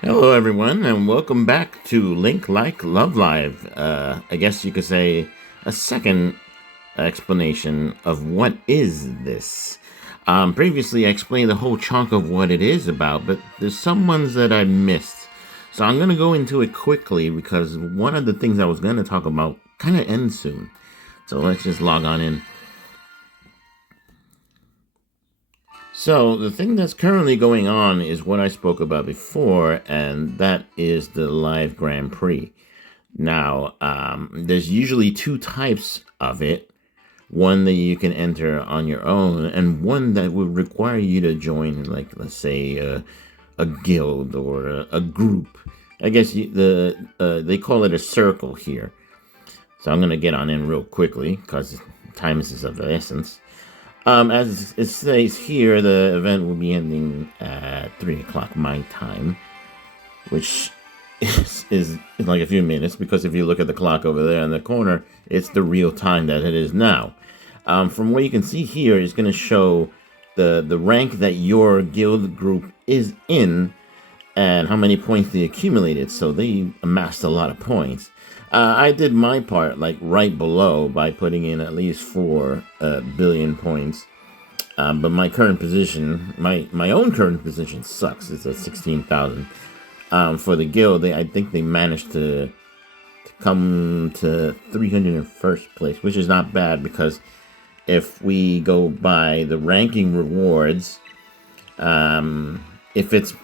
Hello, everyone, and welcome back to Link Like Love Live. I guess you could say a second explanation of what is this. Previously, I explained the whole chunk of what it is about, but there's some ones that I missed. So I'm going to go into it quickly because one of the things I was going to talk about kind of ends soon. So let's just log on in. So, the thing that's currently going on is what I spoke about before, and that is the live Grand Prix. Now, there's usually two types of it, one that you can enter on your own, and one that would require you to join, like, let's say, a guild or a group. I guess they call it a circle here. So, I'm going to get on in real quickly because time is of the essence. As it says here, the event will be ending at 3 o'clock my time, which is like a few minutes, because if you look at the clock over there in the corner, it's the real time that it is now. From what you can see here, it's going to show the rank that your guild group is in and how many points they accumulated. So they amassed a lot of points. I did my part like right below by putting in at least 4 billion points. But my current position, my own current position sucks. It's at 16,000. For the guild, I think they managed to come to 301st place, which is not bad because if we go by the ranking rewards, if it's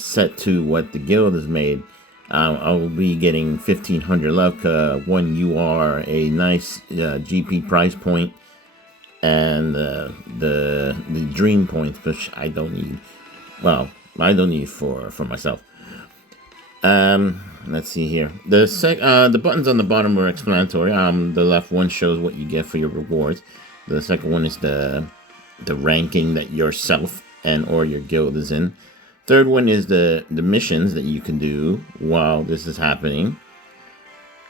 set to what the guild has made, I will be getting 1,500 love. When you are a nice GP price point, and the dream points, which I don't need. Well, I don't need for myself. Let's see here. The buttons on the bottom are explanatory. The left one shows what you get for your rewards. The second one is the ranking that yourself and or your guild is in. Third one is the missions that you can do while this is happening.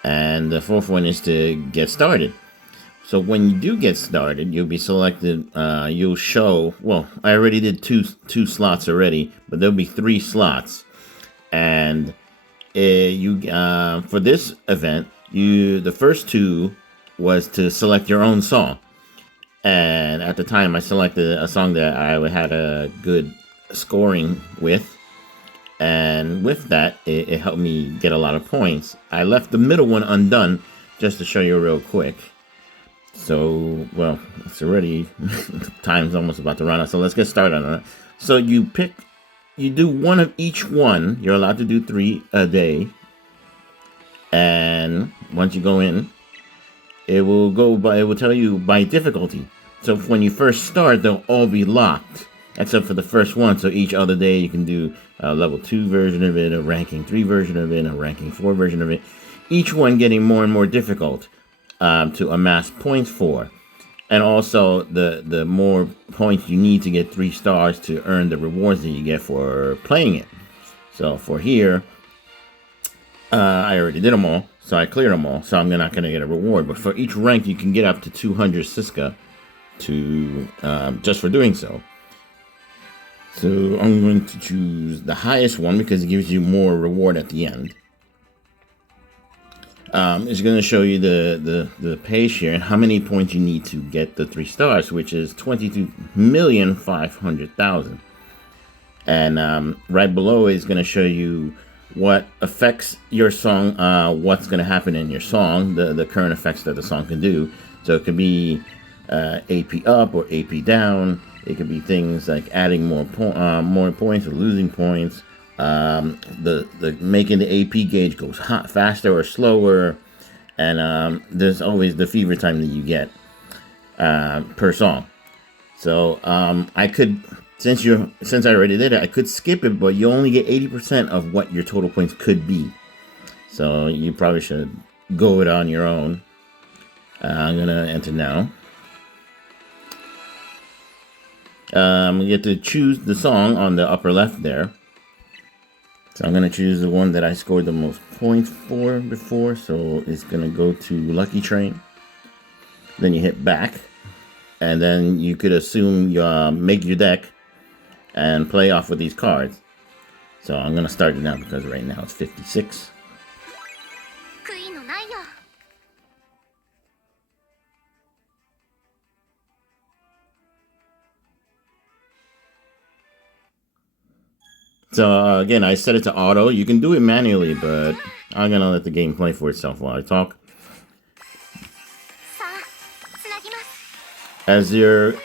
And the fourth one is to get started. So when you do get started, you'll be selected. You'll show. Well, I already did two slots already, but there'll be 3 slots. And for this event, the first 2 was to select your own song. And at the time, I selected a song that I had a good scoring with. And with that, it helped me get a lot of points. I left the middle one undone just to show you real quick. So, well, it's already, time's almost about to run out, so let's get started on it. So you do one of each one. You're allowed to do 3 a day. And once you go in, it will tell you by difficulty. So when you first start, they'll all be locked, except for the first one. So each other day you can do a level 2 version of it, a ranking 3 version of it, a ranking 4 version of it. Each one getting more and more difficult. To amass points for, and also the more points you need to get 3 stars to earn the rewards that you get for playing it. So for here, I already did them all, so I cleared them all, so I'm not going to get a reward. But for each rank, you can get up to 200 Siska to just for doing so. So I'm going to choose the highest one because it gives you more reward at the end. It's going to show you the page here and how many points you need to get the 3 stars, which is 22,500,000. And right below is going to show you what affects your song, what's going to happen in your song, the current effects that the song can do. So it could be AP up or AP down. It could be things like adding more points or losing points. The making the AP gauge goes faster or slower, and there's always the fever time that you get per song. So I could, since I already did it, I could skip it, but you only get 80% of what your total points could be. So you probably should go it on your own. I'm gonna enter now. You get to choose the song on the upper left there. So I'm going to choose the one that I scored the most points for before. So it's going to go to Lucky Train. Then you hit back. And then you could assume you make your deck and play off with these cards. So I'm gonna start it now because right now it's 56. So again, I set it to auto. You can do it manually, but I'm gonna let the game play for itself while I talk. As your,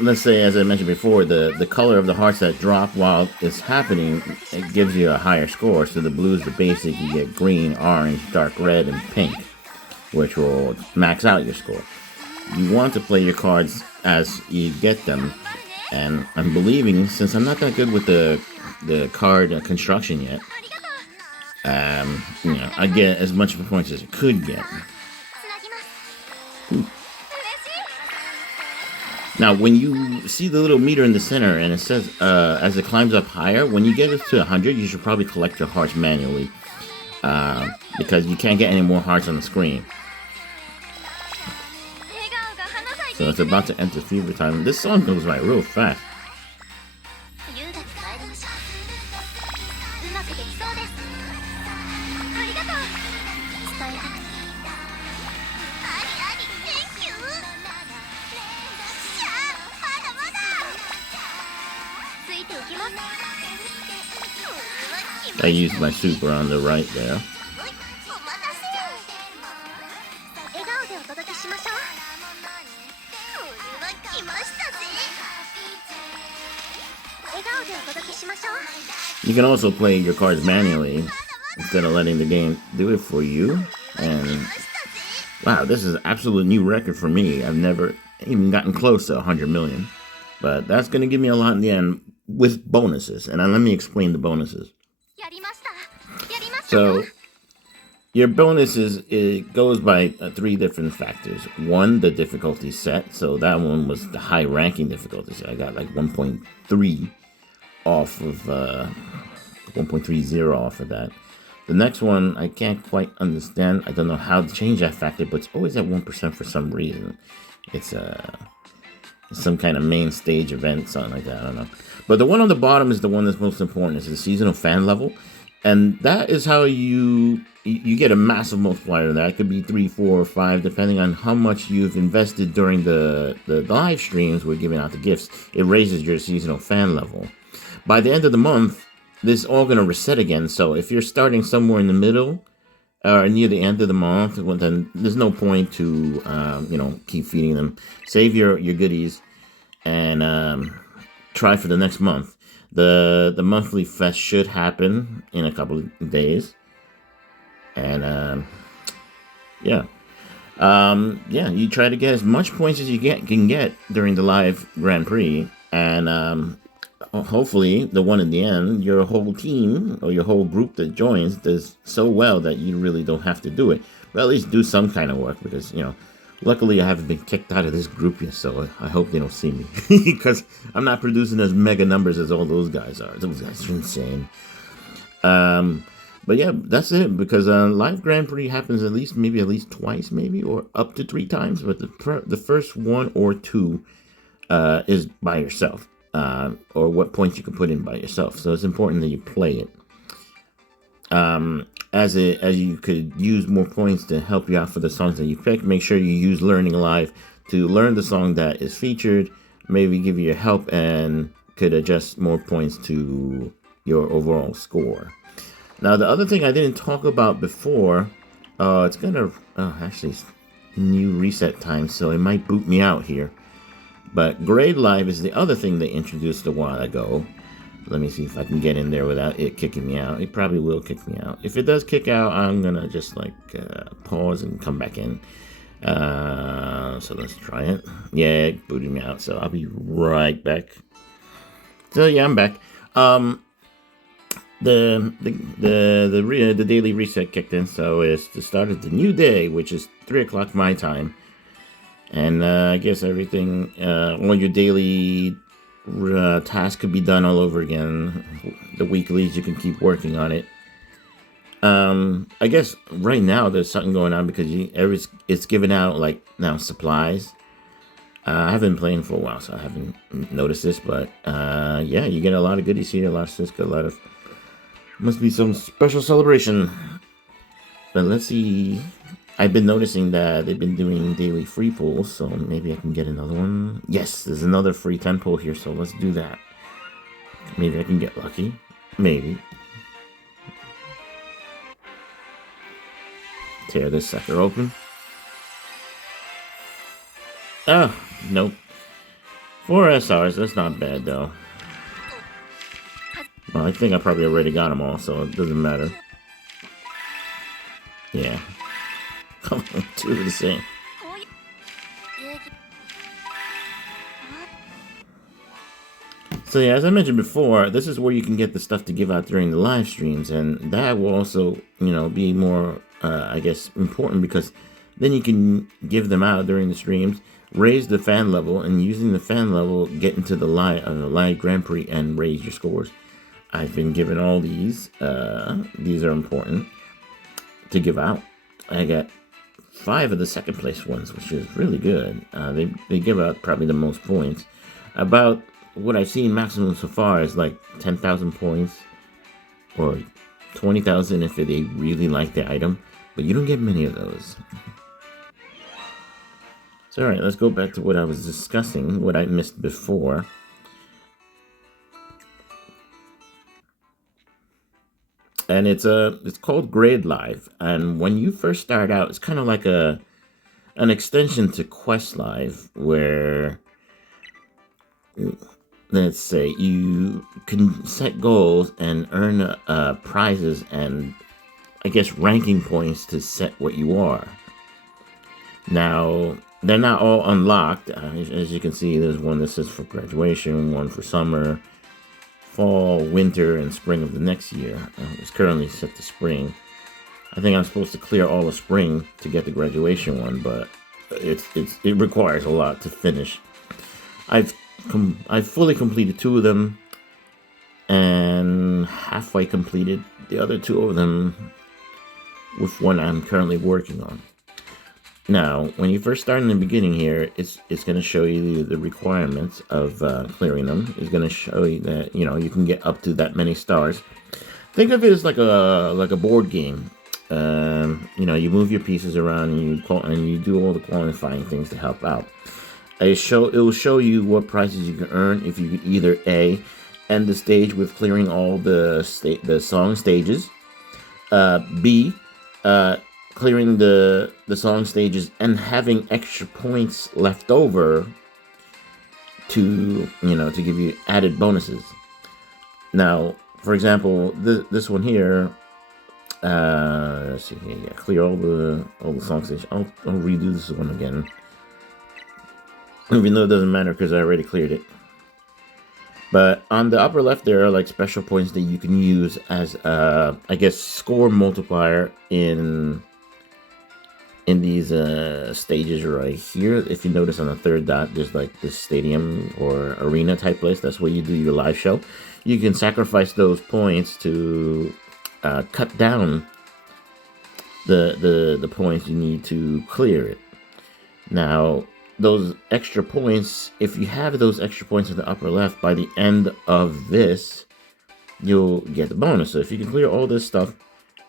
let's say, as I mentioned before, the color of the hearts that drop while it's happening, it gives you a higher score. So the blue is the basic. You get green, orange, dark red, and pink, which will max out your score. You want to play your cards as you get them. And I'm believing, since I'm not that good with the card construction yet, you know, I get as much points as I could get. Ooh. Now, when you see the little meter in the center and it says, as it climbs up higher, when you get it to 100, you should probably collect your hearts manually, because you can't get any more hearts on the screen. So it's about to enter fever time. This song goes by real fast. I used my super on the right there. You can also play your cards manually instead of letting the game do it for you. And wow, this is an absolute new record for me. I've never even gotten close to 100 million. But that's going to give me a lot in the end with bonuses. And let me explain the bonuses. So your bonuses, it goes by 3 different factors. 1, the difficulty set. So that one was the high ranking difficulty set. I got like 1.3 off of 1.30 off of that. The next one I can't quite understand. I don't know how to change that factor, but it's always at 1% for some reason. It's some kind of main stage event, something like that. I don't know. But the one on the bottom is the one that's most important. It's the seasonal fan level, and that is how you get a massive multiplier. That could be 3, 4, or 5, depending on how much you've invested during the live streams. We're giving out the gifts. It raises your seasonal fan level. By the end of the month, this is all going to reset again. So if you're starting somewhere in the middle or near the end of the month, well, then there's no point to keep feeding them. Save your goodies and try for the next month. The monthly fest should happen in a couple of days, and you try to get as much points as you can get during the live Grand Prix, and hopefully the one in the end, your whole team or your whole group that joins does so well that you really don't have to do it, but at least do some kind of work, because luckily I haven't been kicked out of this group yet, so I hope they don't see me because I'm not producing as mega numbers as all those guys are. Those guys are insane. But yeah, that's it, because live Grand Prix happens at least twice, maybe, or up to 3 times, but the first 1 or 2 is by yourself. Or what points you can put in by yourself. So it's important that you play it. As you could use more points to help you out for the songs that you pick, make sure you use Learning Live to learn the song that is featured, maybe give you help and could adjust more points to your overall score. Now, the other thing I didn't talk about before, it's gonna actually new reset time, so it might boot me out here. But Grade Live is the other thing they introduced a while ago. Let me see if I can get in there without it kicking me out. It probably will kick me out. If it does kick out, I'm going to just pause and come back in. So let's try it. Yeah, it booted me out. So I'll be right back. So yeah, I'm back. The daily reset kicked in. So it's the start of the new day, which is 3 o'clock my time. And I guess everything, all your daily tasks could be done all over again. The weeklies, you can keep working on it. I guess right now there's something going on because it's giving out like now supplies. I haven't been playing for a while, so I haven't noticed this, but yeah, you get a lot of goodies here, a lot of Cisco, a lot of... Must be some special celebration. But let's see. I've been noticing that they've been doing daily free pulls, so maybe I can get another one. Yes, there's another free 10 pull here, so let's do that. Maybe I can get lucky. Maybe. Tear this sucker open. Oh, nope. 4 SRs, that's not bad though. Well, I think I probably already got them all, so it doesn't matter. Yeah. 2 of the same. So yeah, as I mentioned before, this is where you can get the stuff to give out during the live streams, and that will also, be more, I guess, important, because then you can give them out during the streams, raise the fan level, and using the fan level, get into the live Grand Prix and raise your scores. I've been given all these. These are important to give out. I got 5 of the second place ones, which is really good. They give out probably the most points. About what I've seen maximum so far is like 10,000 points or 20,000 if they really like the item, but you don't get many of those. So alright, let's go back to what I was discussing, what I missed before. And it's called Grade Live, and when you first start out, it's kind of like an extension to Quest Live, where, let's say, you can set goals and earn prizes and, I guess, ranking points to set what you are. Now, they're not all unlocked. As you can see, there's one that says for graduation, one for summer, fall, winter, and spring of the next year. It's currently set to spring. I think I'm supposed to clear all of spring to get the graduation one, but it requires a lot to finish. I've fully completed 2 of them, and halfway completed the other 2 of them, with one I'm currently working on. Now, when you first start in the beginning here, it's going to show you the requirements of clearing them. It's going to show you that, you can get up to that many stars. Think of it as like a board game. You move your pieces around and you do all the qualifying things to help out. It will show you what prizes you can earn if you either A, end the stage with clearing all the song stages, B, clearing the song stages and having extra points left over to give you added bonuses. Now, for example, this one here, let's see here, yeah, clear all the song stages. I'll redo this one again, even though it doesn't matter because I already cleared it. But on the upper left, there are like special points that you can use as I guess, score multiplier in these stages right here. If you notice on the 3rd dot, there's like this stadium or arena type place. That's where you do your live show. You can sacrifice those points to cut down the points you need to clear it. Now, those extra points, if you have those extra points in the upper left, by the end of this, you'll get the bonus. So if you can clear all this stuff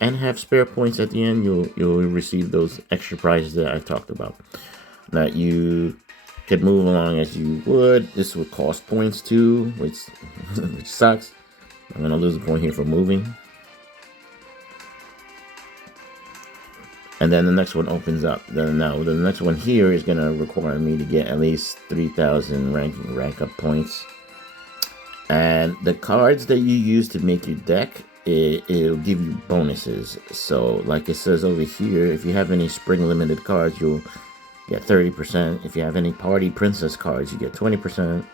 and have spare points at the end, you'll receive those extra prizes that I've talked about. That you could move along as you would. This would cost points too, which sucks. I'm gonna lose a point here for moving. And then the next one opens up. Then now the next one here is gonna require me to get at least 3,000 rank up points. And the cards that you use to make your deck, it'll give you bonuses. So like it says over here, if you have any spring limited cards, you'll get 30%. If you have any party princess cards, you get 20%.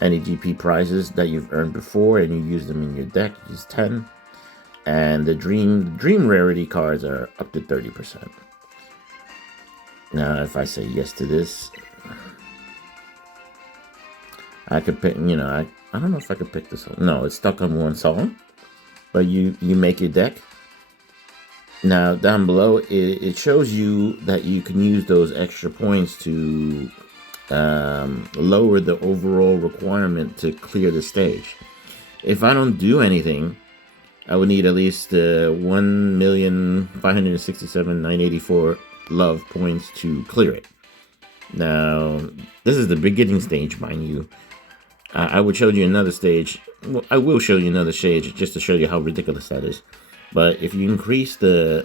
Any GP prizes that you've earned before and you use them in your deck is 10. And the dream rarity cards are up to 30%. Now if I say yes to this, I could pick, I don't know if I could pick this one. No, it's stuck on one song. But you make your deck. Now down below, it shows you that you can use those extra points to lower the overall requirement to clear the stage. If I don't do anything, I would need at least 1,567,984 love points to clear it. Now, this is the beginning stage, mind you. I would show you another stage. Well, I will show you another stage just to show you how ridiculous that is. But if you increase the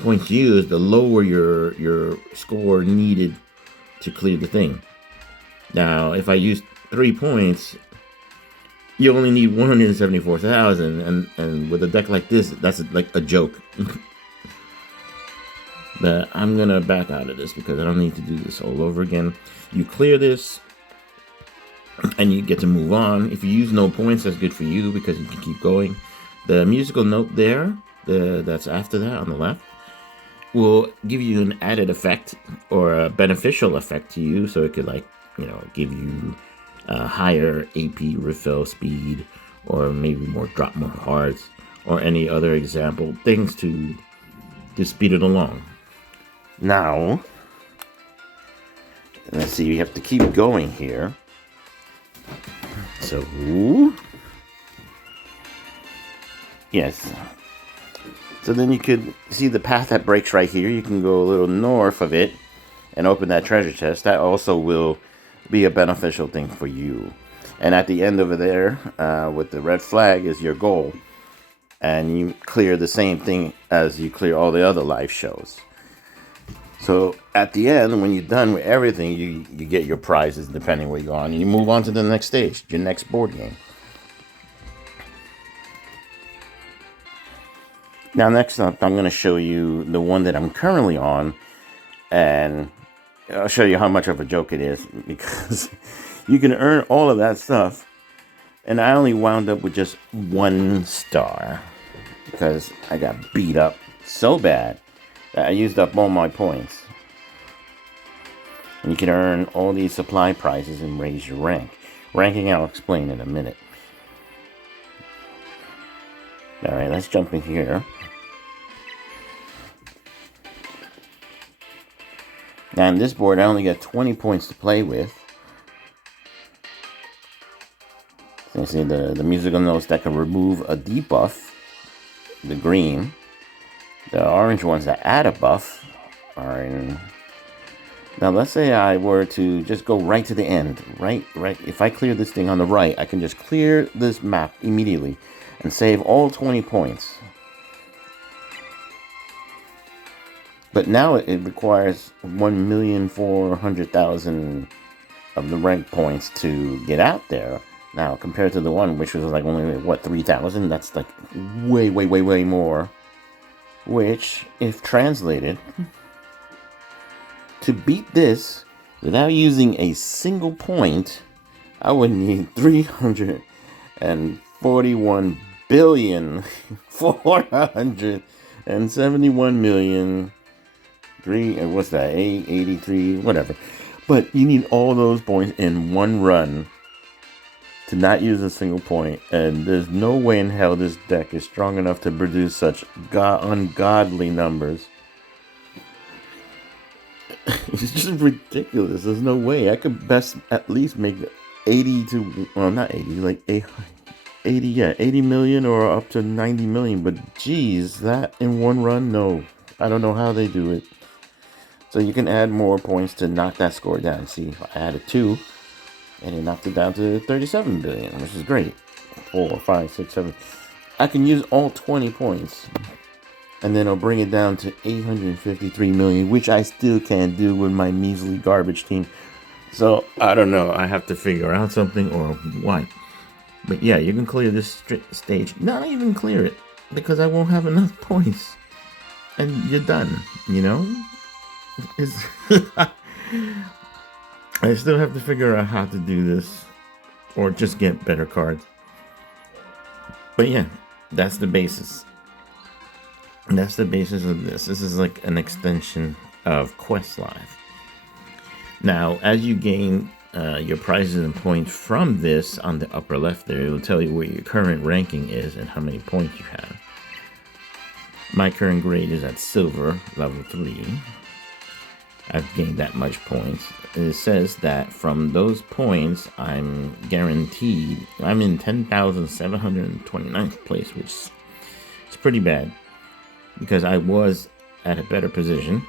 points used, the lower your score needed to clear the thing. Now, if I use 3 points, you only need 174,000, and with a deck like this, that's like a joke. But I'm gonna back out of this because I don't need to do this all over again. You clear this, and you get to move on. If you use no points, that's good for you because you can keep going. The musical note there, that's after that on the left, will give you an added effect or a beneficial effect to you. So it could, like, give you a higher AP refill speed, or maybe drop more hearts, or any other example things to speed it along. Now, let's see, we have to keep going here. So, yes. So then you could see the path that breaks right here. You can go a little north of it and open that treasure chest. That also will be a beneficial thing for you. And at the end over there, with the red flag, is your goal. And you clear the same thing as you clear all the other live shows. So at the end, when you're done with everything, you get your prizes depending where you're on. And you move on to the next stage, your next board game. Now, next up, I'm going to show you the one that I'm currently on. And I'll show you how much of a joke it is, because you can earn all of that stuff. And I only wound up with just 1 star because I got beat up so bad that I used up all my points. And you can earn all these supply prizes and raise your rank. Ranking, I'll explain in a minute. Alright, let's jump in here. Now on this board, I only got 20 points to play with. So you see the musical notes that can remove a debuff, the green. The orange ones that add a buff are in. Now let's say I were to just go right to the end. Right. If I clear this thing on the right, I can just clear this map immediately and save all 20 points. But now it requires 1,400,000 of the rank points to get out there. Now, compared to the one which was like only, what, 3,000? That's like way more. Which, if translated, to beat this without using a single point, I would need 341 billion 471 million. What's that? 883, whatever. But you need all those points in one run to not use a single point, and there's no way in hell this deck is strong enough to produce such ungodly numbers. It's just ridiculous. There's no way. I could best at least make 80 to, well, not 80, like 80 million or up to 90 million. But geez, that in one run, no. I don't know how they do it. So you can add more points to knock that score down. See, if I added 2, and it knocked it down to 37 billion, which is great. 4, 5, 6, 7. I can use all 20 points, and then I'll bring it down to 853 million, which I still can't do with my measly garbage team. So, I don't know. I have to figure out something or what. But yeah, you can clear this stage. Not even clear it, because I won't have enough points. And you're done, you know? I still have to figure out how to do this, or just get better cards. But yeah, that's the basis. That's the basis of this. This is like an extension of Quest Live. Now, as you gain your prizes and points from this on the upper left there, it will tell you where your current ranking is and how many points you have. My current grade is at silver, level 3. I've gained that much points. It says that from those points, I'm guaranteed. I'm in 10,729th place, which is pretty bad because I was at a better position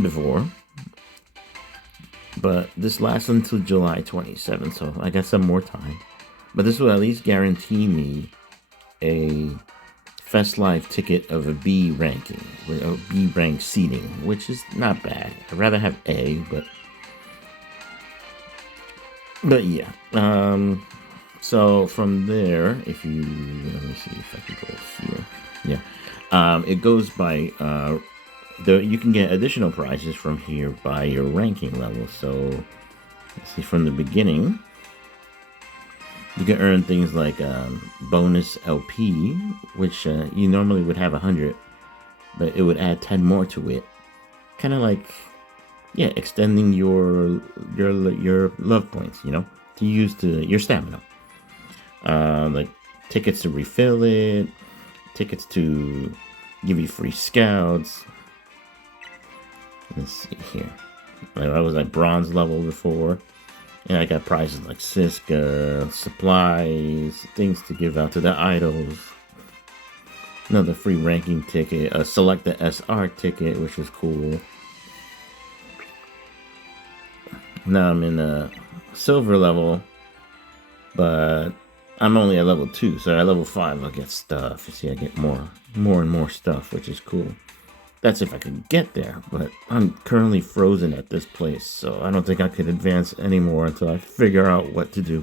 before. But this lasts until July 27th, so I got some more time. But this will at least guarantee me a Fest Live ticket of a B ranking, a B rank seating, which is not bad. I'd rather have A, but yeah. So from there, if you let me see if I can go here. Yeah. It goes by you can get additional prizes from here by your ranking level. So let's see, from the beginning, you can earn things like bonus LP, which you normally would have 100, but it would add 10 more to it. Kind of like, yeah, extending your love points, to use your stamina. Like tickets to refill it, tickets to give you free scouts. Let's see here. I was like bronze level before. And I got prizes like Siska, supplies, things to give out to the idols. Another free ranking ticket, a select the SR ticket, which was cool. Now I'm in a silver level, but I'm only at level 2, so at level 5 I'll get stuff. You see, I get more and more stuff, which is cool. That's if I could get there, but I'm currently frozen at this place, so I don't think I could advance anymore until I figure out what to do.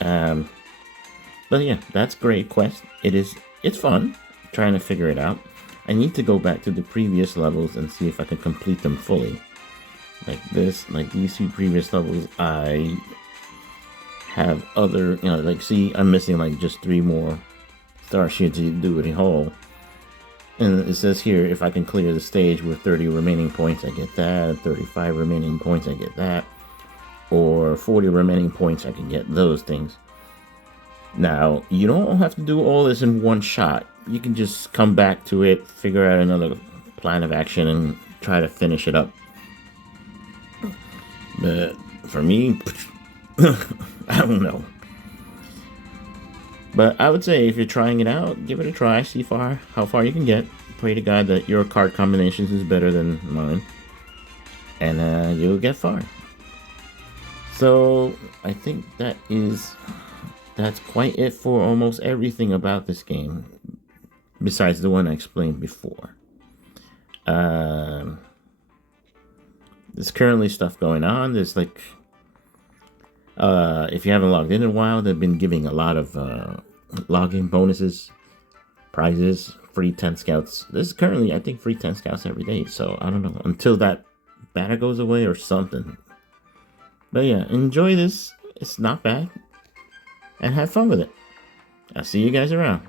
But yeah, that's great quest. It's fun trying to figure it out. I need to go back to the previous levels and see if I can complete them fully. Like these 2 previous levels, I have other, see, I'm missing like just 3 more star sheets to do it whole. And it says here, if I can clear the stage with 30 remaining points, I get that. 35 remaining points, I get that. Or 40 remaining points, I can get those things. Now, you don't have to do all this in one shot. You can just come back to it, figure out another plan of action, and try to finish it up. But for me, I don't know. But I would say if you're trying it out, give it a try. See how far you can get. Pray to God that your card combinations is better than mine. And you'll get far. So I think that's quite it for almost everything about this game. Besides the one I explained before. There's currently stuff going on. There's like... if you haven't logged in a while, they've been giving a lot of login bonuses, prizes, free 10 scouts. This is currently, I think, free 10 scouts every day. So I don't know, until that banner goes away or something. But yeah, enjoy this. It's not bad. And have fun with it. I'll see you guys around.